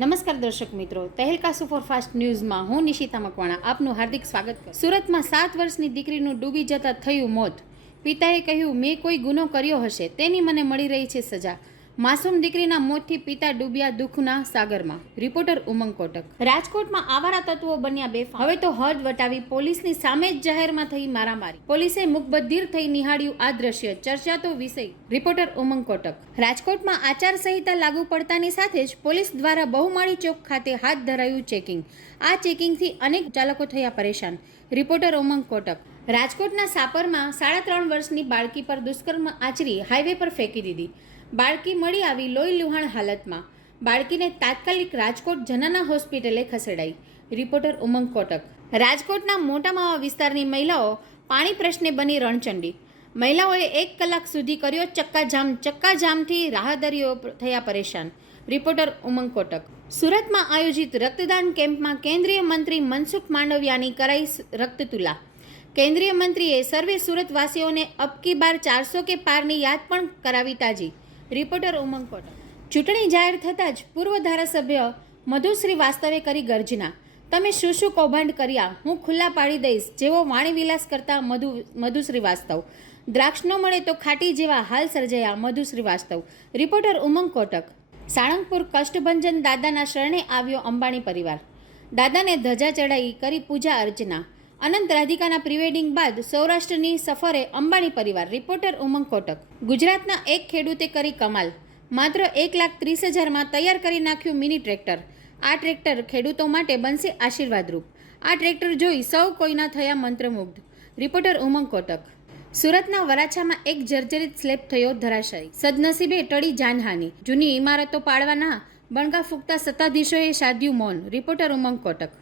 નમસ્કાર દર્શક મિત્રો, તહેલકા સુપરફાસ્ટ ન્યૂઝમાં હું નિશિતા મકવાણા આપનું હાર્દિક સ્વાગત કરું. સુરતમાં 7 વર્ષની દીકરીનું ડૂબી જતા થયું મોત. પિતાએ કહ્યું, મેં કોઈ ગુનો કર્યો હશે, તેની મને મળી રહી છે સજા. માસૂમ દીકરીના મોતથી પિતા ડૂબ્યા દુઃખના સાગરમાં. રિપોર્ટર ઉમંગ કોટક. રાજકોટમાં આવારા તત્વો બન્યા બેફામ. હવે તો હદ વટાવી પોલીસની સામે જ જાહેરમાં થઈ મારામારી. પોલીસે મુકબધિર થઈ નિહાળ્યું આ દ્રશ્ય. ચર્ચા તો વિષય. રિપોર્ટર ઉમંગ કોટક. રાજકોટમાં આચારસંહિતા લાગુ પડતાની સાથે જ પોલીસ દ્વારા બહુમાળી ચોક ખાતે હાથ ધરાયું ચેકિંગ. આ ચેકિંગથી અનેક ચાલકો થયા પરેશાન. રિપોર્ટર ઉમંગ કોટક. રાજકોટના સાપરમાં 3.5 વર્ષની બાળકી પર દુષ્કર્મ આચરી હાઈવે પર ફેંકી દીધી. બાળકી મળી આવી લોહી લુહાણ હાલતમાં. બાળકીને તાત્કાલિક રાજકોટ જનાના હોસ્પિટલે ખસેડાઈ. રિપોર્ટર ઉમંગ કોટક. રાજકોટના મોટા માવા વિસ્તારની મહિલાઓ પાણી પ્રશ્ને બની રણચંડી. મહિલાઓએ 1 કલાક સુધી કર્યો ચક્કાજામથી રાહદારીઓ થયા પરેશાન. રિપોર્ટર ઉમંગ કોટક. સુરતમાં આયોજિત રક્તદાન કેમ્પમાં કેન્દ્રીય મંત્રી મનસુખ માંડવિયાની કરાઈ રક્તતુલા. કેન્દ્રીય મંત્રીએ સર્વે સુરતવાસીઓને અબકી બાર 400 કે પારની યાદ પણ કરાવી તાજી. રિપોર્ટર ઉમંગ કોટક. ચૂંટણી જાહેર થતાં જ પૂર્વ ધારાસભ્ય મધુ શ્રીવાસ્તવે કરી ગર્જના. તમે શું કૌભાંડ કર્યા, હું ખુલ્લા પાડી દઈશ. જેવો વાણીવિલાસ કરતા મધુ શ્રીવાસ્તવ. દ્રાક્ષ ન મળે તો ખાટી જેવા હાલ સર્જાયા મધુ શ્રીવાસ્તવ. રિપોર્ટર ઉમંગ કોટક. સાળંગપુર કષ્ટભંજન દાદાના શરણે આવ્યો અંબાણી પરિવાર. દાદાને ધજા ચડાઈ, કરી પૂજા અર્ચના. અનંત રાધિકાના પ્રીવેડિંગ બાદ સૌરાષ્ટ્રની સફરે અંબાણી પરિવાર. રિપોર્ટર ઉમંગ કોટક. ગુજરાતના એક ખેડૂતે કરી કમાલ. માત્ર 1,30,000માં તૈયાર કરી નાખ્યું મિની ટ્રેક્ટર. આ ટ્રેક્ટર ખેડૂતો માટે બનશે આશીર્વાદરૂપ. આ ટ્રેક્ટર જોઈ સૌ કોઈના થયા મંત્રમુગ્ધ. રિપોર્ટર ઉમંગ કોટક. સુરતના વરાછામાં એક જર્જરિત સ્લેબ થયો ધરાશાયી. સદનસીબે ટળી જાનહાની. જૂની ઇમારતો પાડવાના બણગા ફૂંકતા સત્તાધીશોએ સાધ્યું મૌન. રિપોર્ટર ઉમંગ કોટક.